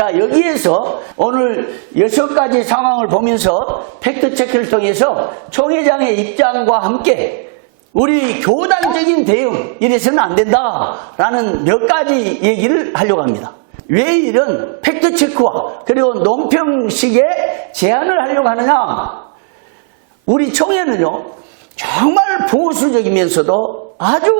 자, 여기에서 오늘 6가지 상황을 보면서 팩트체크를 통해서 총회장의 입장과 함께 우리 교단적인 대응, 이래서는 안 된다라는 몇 가지 얘기를 하려고 합니다. 왜 이런 팩트체크와 그리고 논평식의 제안을 하려고 하느냐? 우리 총회는요, 정말 보수적이면서도 아주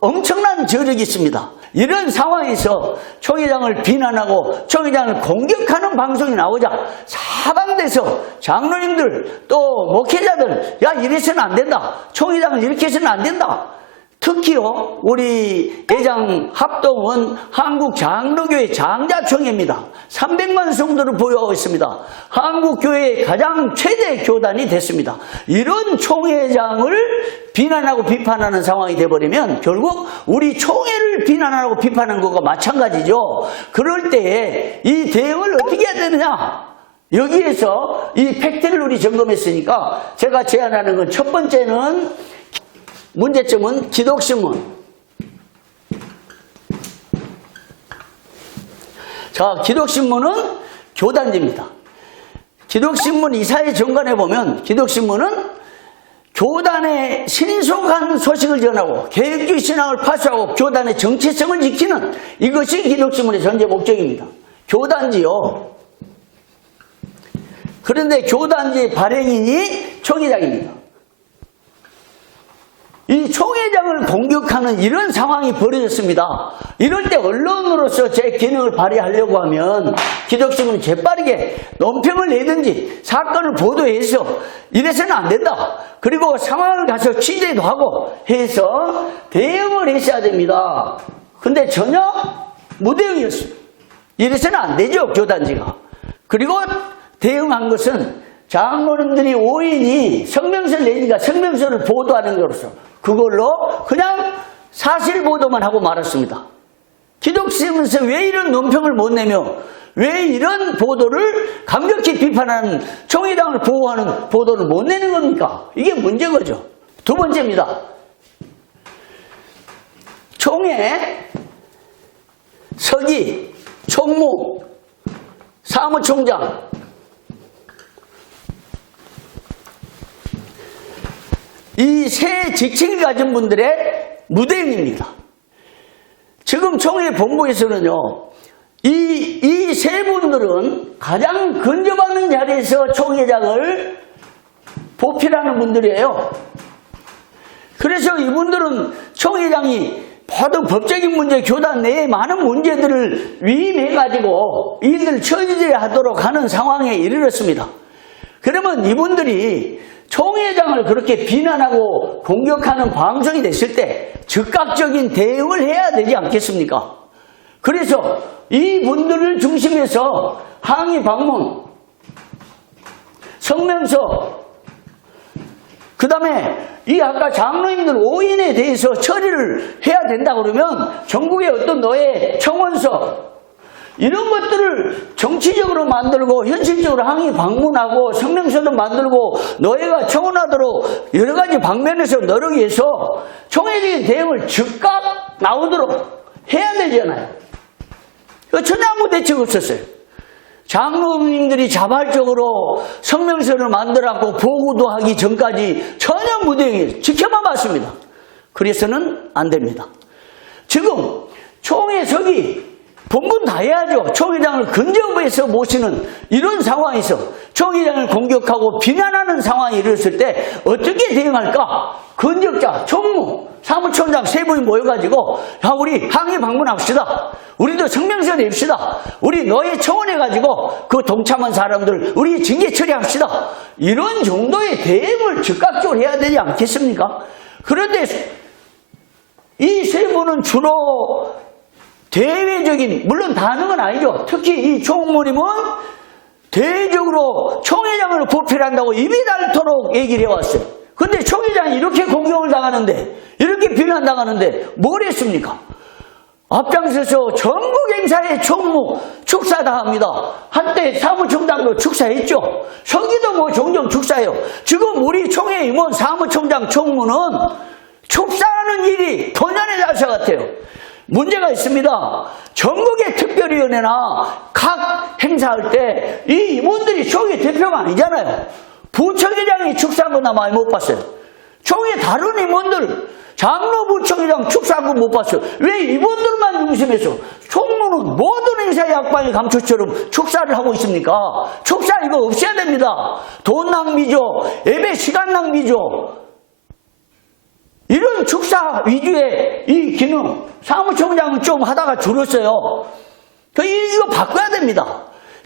엄청난 저력이 있습니다. 이런 상황에서 총회장을 비난하고 총회장을 공격하는 방송이 나오자 사방에서 장로님들 또 목회자들, 야, 이래서는 안 된다, 총회장을 이렇게 해서는 안 된다. 특히요, 우리 예장 합동은 한국장로교회 장자총회입니다. 300만 성도를 보유하고 있습니다. 한국교회의 가장 최대 교단이 됐습니다. 이런 총회장을 비난하고 비판하는 상황이 돼버리면 결국 우리 총회를 비난하고 비판하는 것과 마찬가지죠. 그럴 때에 이 대응을 어떻게 해야 되느냐? 여기에서 이 팩트를 우리 점검했으니까 제가 제안하는 건 첫 번째는, 문제점은 기독신문. 자, 기독신문은 교단지입니다. 기독신문 이사회 정관에 보면 기독신문은 교단의 신속한 소식을 전하고 계획주의 신앙을 파수하고 교단의 정체성을 지키는, 이것이 기독신문의 전제 목적입니다. 교단지요. 그런데 교단지의 발행인이 총회장입니다. 이 총회장을 공격하는 이런 상황이 벌어졌습니다. 이럴 때 언론으로서 제 기능을 발휘하려고 하면 기독신문은 재빠르게 논평을 내든지 사건을 보도해서 이래서는 안 된다, 그리고 상황을 가서 취재도 하고 해서 대응을 했어야 됩니다. 근데 전혀 무대응이었어요. 이래서는 안 되죠, 교단지가. 그리고 대응한 것은 장로님들이 5인이 성명서를 내니까 성명서를 보도하는 것으로서 그걸로 그냥 사실 보도만 하고 말았습니다. 기독신문에서 왜 이런 논평을 못 내며 왜 이런 보도를 강력히 비판하는, 총회장을 보호하는 보도를 못 내는 겁니까? 이게 문제인 거죠. 두 번째입니다. 총회, 서기, 총무, 사무총장, 이 세 직책을 가진 분들의 무대응입니다. 지금 총회 본부에서는요, 이 세 분들은 가장 근접하는 자리에서 총회장을 보필하는 분들이에요. 그래서 이분들은 총회장이 모든 법적인 문제, 교단 내의 많은 문제들을 위임해가지고 이들 처리하도록 하는 상황에 이르렀습니다. 그러면 이분들이 총회장을 그렇게 비난하고 공격하는 방송이 됐을 때 즉각적인 대응을 해야 되지 않겠습니까? 그래서 이분들을 중심해서 항의 방문, 성명서, 그 다음에 이 아까 장로님들 5인에 대해서 처리를 해야 된다 그러면 전국의 어떤 노예, 청원서, 이런 것들을 정치적으로 만들고 현실적으로 항의 방문하고 성명서도 만들고 노예가 청원하도록 여러 가지 방면에서 노력이 해서 총회적인 대응을 즉각 나오도록 해야 되잖아요. 전혀 아무 대책 없었어요. 장로님들이 자발적으로 성명서를 만들었고 보고도 하기 전까지 전혀 무대응해서 지켜만 봤습니다. 그래서는 안 됩니다. 지금 총회석이 본분 다 해야죠. 총회장을 근접해서 모시는 이런 상황에서 총회장을 공격하고 비난하는 상황이 일어났을 때 어떻게 대응할까? 근접자, 총무, 사무총장 세 분이 모여가지고 야, 우리 항의 방문합시다. 우리도 성명서 냅시다. 우리 노예 청원해가지고 그 동참한 사람들 우리 징계 처리합시다. 이런 정도의 대응을 즉각적으로 해야 되지 않겠습니까? 그런데 이 세 분은 주로 대외적인, 물론 다 하는 건 아니죠. 특히 이 총무님은 대외적으로 총회장을 보필한다고 입이 닳도록 얘기를 해왔어요. 근데 총회장이 이렇게 공격을 당하는데, 이렇게 비난당하는데 뭘 했습니까? 앞장서서 전국 행사에 총무 축사다 합니다. 한때 사무총장도 축사했죠. 서기도 뭐 종종 축사해요. 지금 우리 총회 임원 사무총장 총무는 축사하는 일이 도전의 자세 같아요. 문제가 있습니다. 전국의 특별위원회나 각 행사할 때 이 임원들이 총회 대표가 아니잖아요. 부총회장이 축사한 거나 많이 못 봤어요. 총회 다른 임원들, 장로 부총회장 축사한 거 못 봤어요. 왜 임원들만 중심에서 총무는 모든 행사의 약방의 감초처럼 축사를 하고 있습니까? 축사 이거 없애야 됩니다. 돈 낭비죠. 예배 시간 낭비죠. 이런 축사 위주의 이 기능, 사무총장은 좀 하다가 줄었어요. 이거 바꿔야 됩니다.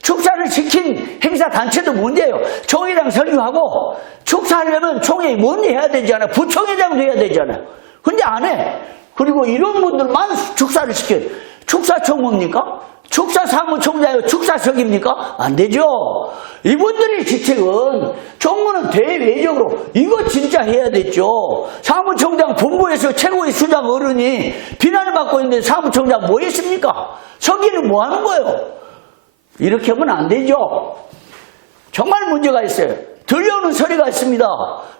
축사를 시킨 행사 단체도 문제예요. 총회장 설교하고 축사하려면 총회에 뭔지 해야 되잖아요. 부총회장도 해야 되잖아요. 근데 안 해. 그리고 이런 분들만 축사를 시켜요. 축사총무입니까? 축사사무총장이요? 축사석입니까? 안 되죠. 이분들의 직책은 총무는 대외적으로 이거 진짜 해야 됐죠. 사무총장 본부에서 최고의 수장 어른이 비난을 받고 있는데 사무총장 뭐 했습니까? 서기는 뭐 하는 거예요? 이렇게 하면 안 되죠. 정말 문제가 있어요. 들려오는 소리가 있습니다.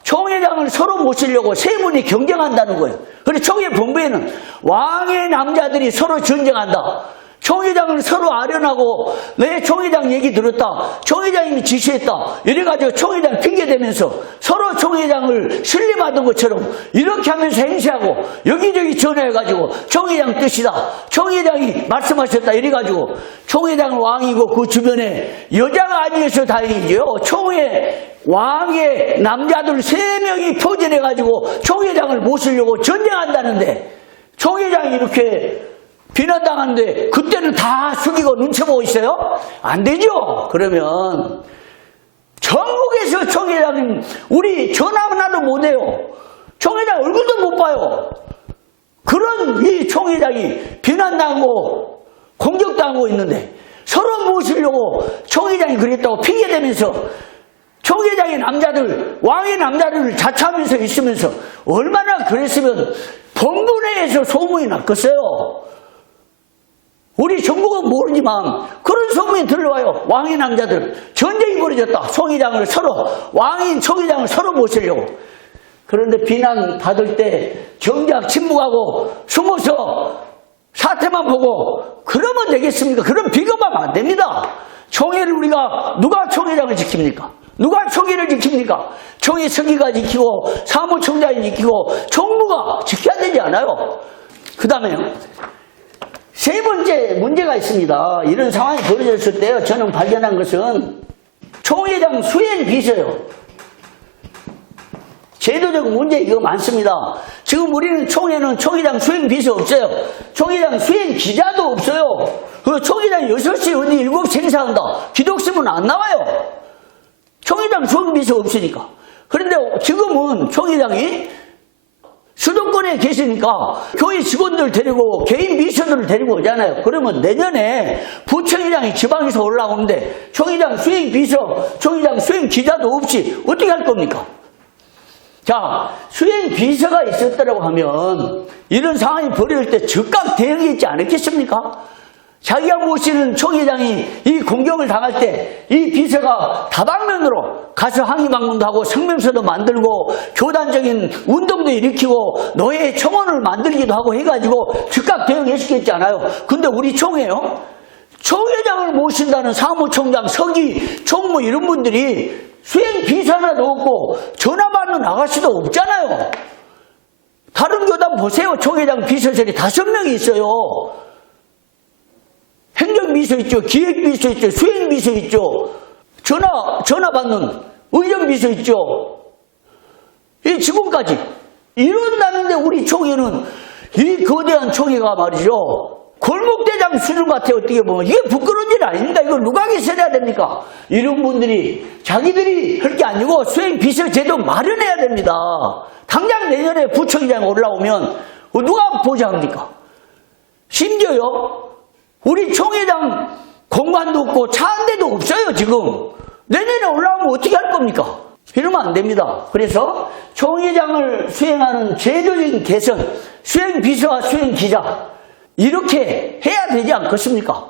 총회장을 서로 모시려고 세 분이 경쟁한다는 거예요. 그리고 총회 본부에는 왕의 남자들이 서로 전쟁한다. 총회장을 서로 아련하고 내 총회장 얘기 들었다. 총회장이 지시했다. 이래가지고 총회장 핑계대면서 서로 총회장을 신뢰받은 것처럼 이렇게 하면서 행세하고 여기저기 전화해가지고 총회장 뜻이다. 총회장이 말씀하셨다. 이래가지고 총회장은 왕이고 그 주변에 여자가 아니어서 다행이죠. 총회 왕의 남자들 3명이 포진해가지고 총회장을 모시려고 전쟁한다는데 총회장이 이렇게 비난당하는데 그때는 다 숙이고 눈치 보고 있어요? 안 되죠. 그러면 전국에서 총회장은 우리 전화하나도 못해요. 총회장 얼굴도 못 봐요. 그런 이 총회장이 비난당하고 공격당하고 있는데 서로 모시려고 총회장이 그랬다고 핑계대면서 총회장의 남자들, 왕의 남자들을 자처하면서 있으면서 얼마나 그랬으면 본부 내에서 소문이 났겠어요. 우리 정부가 모르지만 그런 소문이 들려와요. 왕의 남자들 전쟁이 벌어졌다. 총회장을 서로 왕인 총회장을 서로 모시려고. 그런데 비난 받을 때 정작 침묵하고 숨어서 사태만 보고 그러면 되겠습니까? 그럼 비겁하면 안 됩니다. 총회를 우리가 누가 총회장을 지킵니까? 누가 총회를 지킵니까? 총회 서기가 지키고 사무총장이 지키고 총무가 지켜야 되지 않아요? 그 다음에요. 세 번째 문제가 있습니다. 이런 상황이 벌어졌을 때요. 저는 발견한 것은 총회장 수행 비서요. 제도적 문제 이거 많습니다. 지금 우리는 총회는 총회장 수행 비서 없어요. 총회장 수행 기자도 없어요. 그 총회장 6시 어디 7시 행사한다. 기독신문 안 나와요. 총회장 수행 비서 없으니까. 그런데 지금은 총회장이 수도권에 계시니까 교회 직원들 데리고 개인 비서들을 데리고 오잖아요. 그러면 내년에 부총회장이 지방에서 올라오는데 총회장 수행 비서, 총회장 수행 기자도 없이 어떻게 할 겁니까? 자, 수행 비서가 있었다고 하면 이런 상황이 벌어질 때 즉각 대응했지 않았겠습니까? 자기가 모시는 총회장이 이 공격을 당할 때 이 비서가 다방면으로 가서 항의 방문도 하고 성명서도 만들고 교단적인 운동도 일으키고 노예 청원을 만들기도 하고 해가지고 즉각 대응했겠지 않아요. 근데 우리 총회요? 총회장을 모신다는 사무총장, 서기, 총무 이런 분들이 수행 비서 하나도 없고 전화 받는 아가씨도 없잖아요. 다른 교단 보세요. 총회장 비서실이 5명이 있어요. 행정비서 있죠. 기획비서 있죠. 수행비서 있죠. 전화 받는 의전비서 있죠. 이 직원까지. 이런다는데 우리 총회는 이 거대한 총회가 말이죠. 골목대장 수준 같아요. 어떻게 보면. 이게 부끄러운 일 아닙니다. 이걸 누가 계셔야 됩니까? 이런 분들이 자기들이 할 게 아니고 수행비서 제도 마련해야 됩니다. 당장 내년에 부총회장 올라오면 누가 보장합니까? 심지어요. 우리 총회장 공간도 없고 차 한 대도 없어요. 지금 내년에 올라오면 어떻게 할 겁니까? 이러면 안 됩니다. 그래서 총회장을 수행하는 제도적인 개선, 수행비서와 수행기자 이렇게 해야 되지 않겠습니까?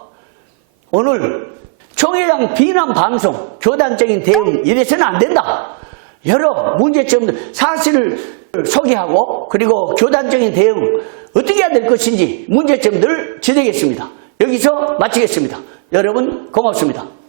오늘 총회장 비난 방송, 교단적인 대응 이래서는 안 된다. 여러 문제점들 사실 소개하고 그리고 교단적인 대응 어떻게 해야 될 것인지 문제점들을 지적했습니다. 여기서 마치겠습니다. 여러분 고맙습니다.